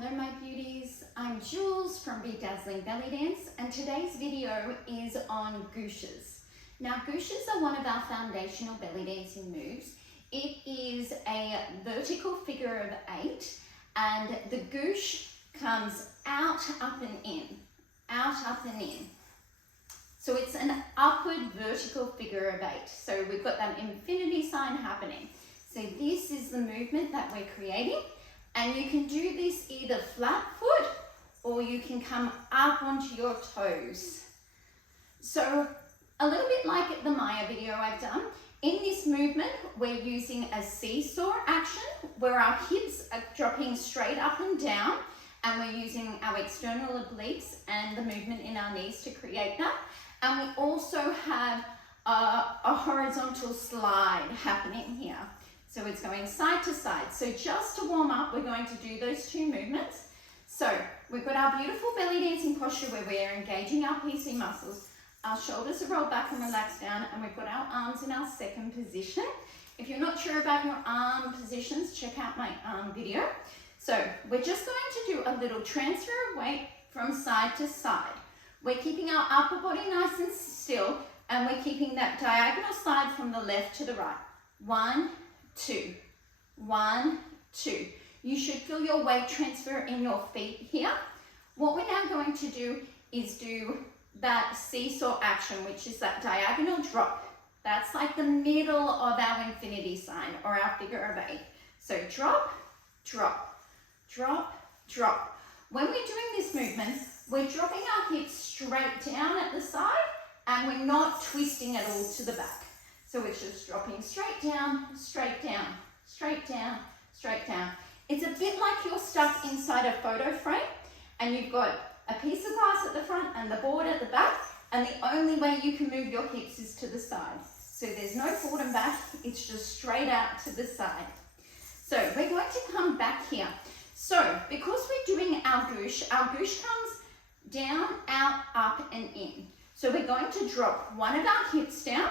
Hello my beauties, I'm Jules from Bedazzling Belly Dance, and today's video is on Gushes. Now Gushes are one of our foundational belly dancing moves. It is a vertical figure of 8 and the Gush comes out, up and in, out, up and in. So it's an upward vertical figure of 8. So we've got that infinity sign happening. So this is the movement that we're creating. And you can do this either flat foot or you can come up onto your toes. So a little bit like the Maya video I've done, in this movement, we're using a seesaw action where our hips are dropping straight up and down and we're using our external obliques and the movement in our knees to create that. And we also have a horizontal slide happening here. So it's going side to side. So just to warm up, we're going to do those two movements. So we've got our beautiful belly dancing posture where we're engaging our PC muscles. Our shoulders are rolled back and relaxed down, and we've got our arms in our second position. If you're not sure about your arm positions, check out my arm video. So we're just going to do a little transfer of weight from side to side. We're keeping our upper body nice and still, and we're keeping that diagonal slide from the left to the right. 1, 2, 1, 2. You should feel your weight transfer in your feet here. What we're now going to do is do that seesaw action, which is that diagonal drop. That's like the middle of our infinity sign or our figure of 8. So drop, drop, drop, drop. When we're doing this movement, we're dropping our hips straight down at the side and we're not twisting at all to the back. So it's just dropping straight down, straight down, straight down, straight down. It's a bit like you're stuck inside a photo frame and you've got a piece of glass at the front and the board at the back, and the only way you can move your hips is to the side. So there's no forward and back, it's just straight out to the side. So we're going to come back here. So because we're doing our Gush comes down, out, up and in. So we're going to drop one of our hips down,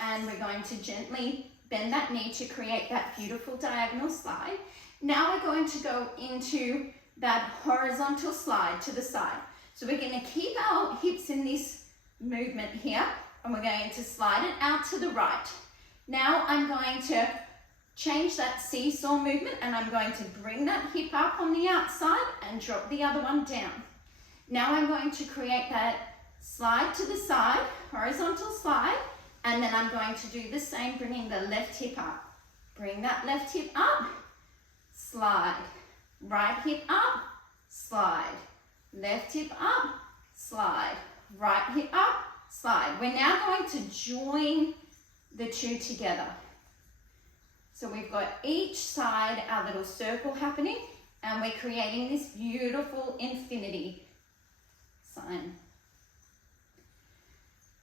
and we're going to gently bend that knee to create that beautiful diagonal slide. Now we're going to go into that horizontal slide to the side. So we're going to keep our hips in this movement here, and we're going to slide it out to the right. Now I'm going to change that seesaw movement, and I'm going to bring that hip up on the outside and drop the other one down. Now I'm going to create that slide to the side, horizontal slide, and then I'm going to do the same, bringing the left hip up. Bring that left hip up, slide. Right hip up, slide. Left hip up, slide. Right hip up, slide. We're now going to join the two together. So we've got each side our little circle happening, and we're creating this beautiful infinity sign.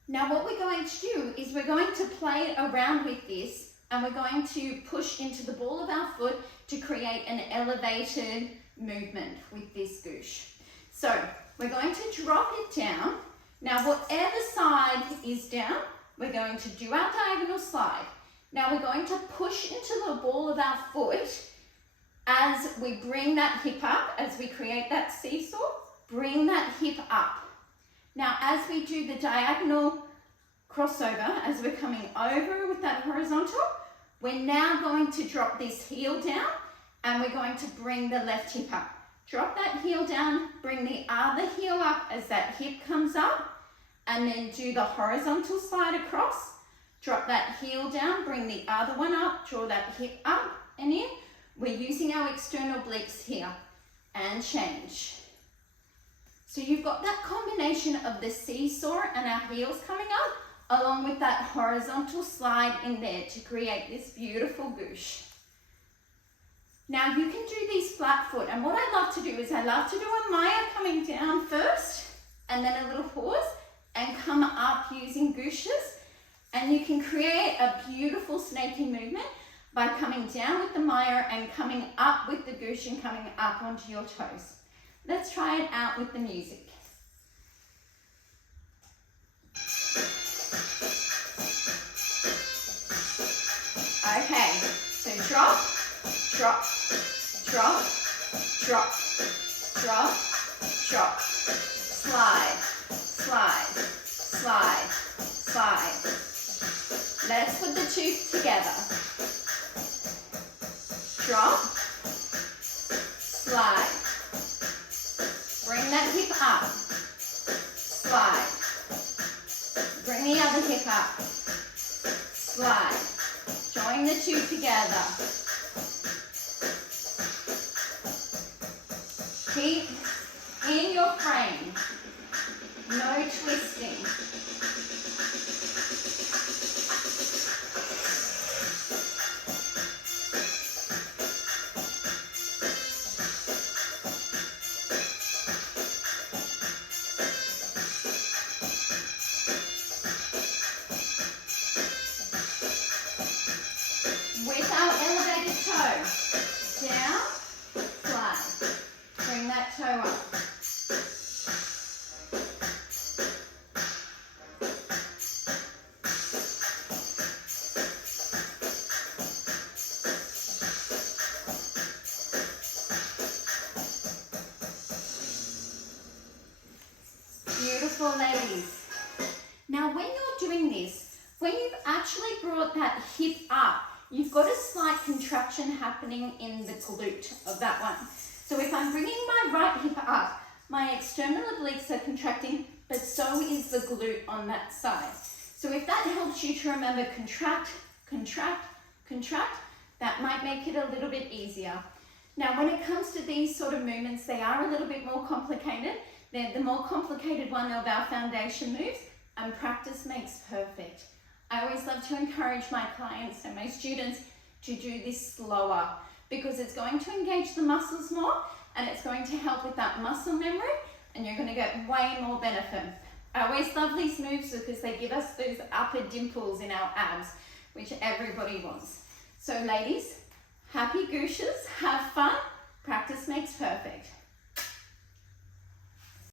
Now what we're going to do is we're going to play around with this, and we're going to push into the ball of our foot to create an elevated movement with this Gush. So we're going to drop it down. Now whatever side is down, we're going to do our diagonal slide. Now we're going to push into the ball of our foot as we bring that hip up, as we create that seesaw, bring that hip up. Now, as we do the diagonal crossover, as we're coming over with that horizontal, we're now going to drop this heel down and we're going to bring the left hip up. Drop that heel down, bring the other heel up as that hip comes up, and then do the horizontal slide across. Drop that heel down, bring the other one up, draw that hip up and in. We're using our external obliques here, and change. So you've got that combination of the seesaw and our heels coming up, along with that horizontal slide in there to create this beautiful Gush. Now you can do these flat foot, and what I love to do is I love to do a Maya coming down first, and then a little pause, and come up using Gushes. And you can create a beautiful snaky movement by coming down with the Maya and coming up with the Gush and coming up onto your toes. Let's try it out with the music. Okay, so drop, drop, drop, drop, drop, drop, slide, slide, slide, slide. Let's put the two together. Drop, slide. Bring that hip up, slide. Bring the other hip up, slide. Join the two together. Keep in your frame, no twisting. With our elevated toe, down, slide. Bring that toe up. Beautiful, ladies. Now, when you're doing this, when you've actually brought that hip up, you've got a slight contraction happening in the glute of that one. So if I'm bringing my right hip up, my external obliques are contracting, but so is the glute on that side. So if that helps you to remember contract, contract, contract, that might make it a little bit easier. Now, when it comes to these sort of movements, they are a little bit more complicated. They're the more complicated one of our foundation moves, and practice makes perfect. I always love to encourage my clients and my students to do this slower because it's going to engage the muscles more and it's going to help with that muscle memory and you're going to get way more benefit. I always love these moves because they give us those upper dimples in our abs, which everybody wants. So ladies, happy Gushes.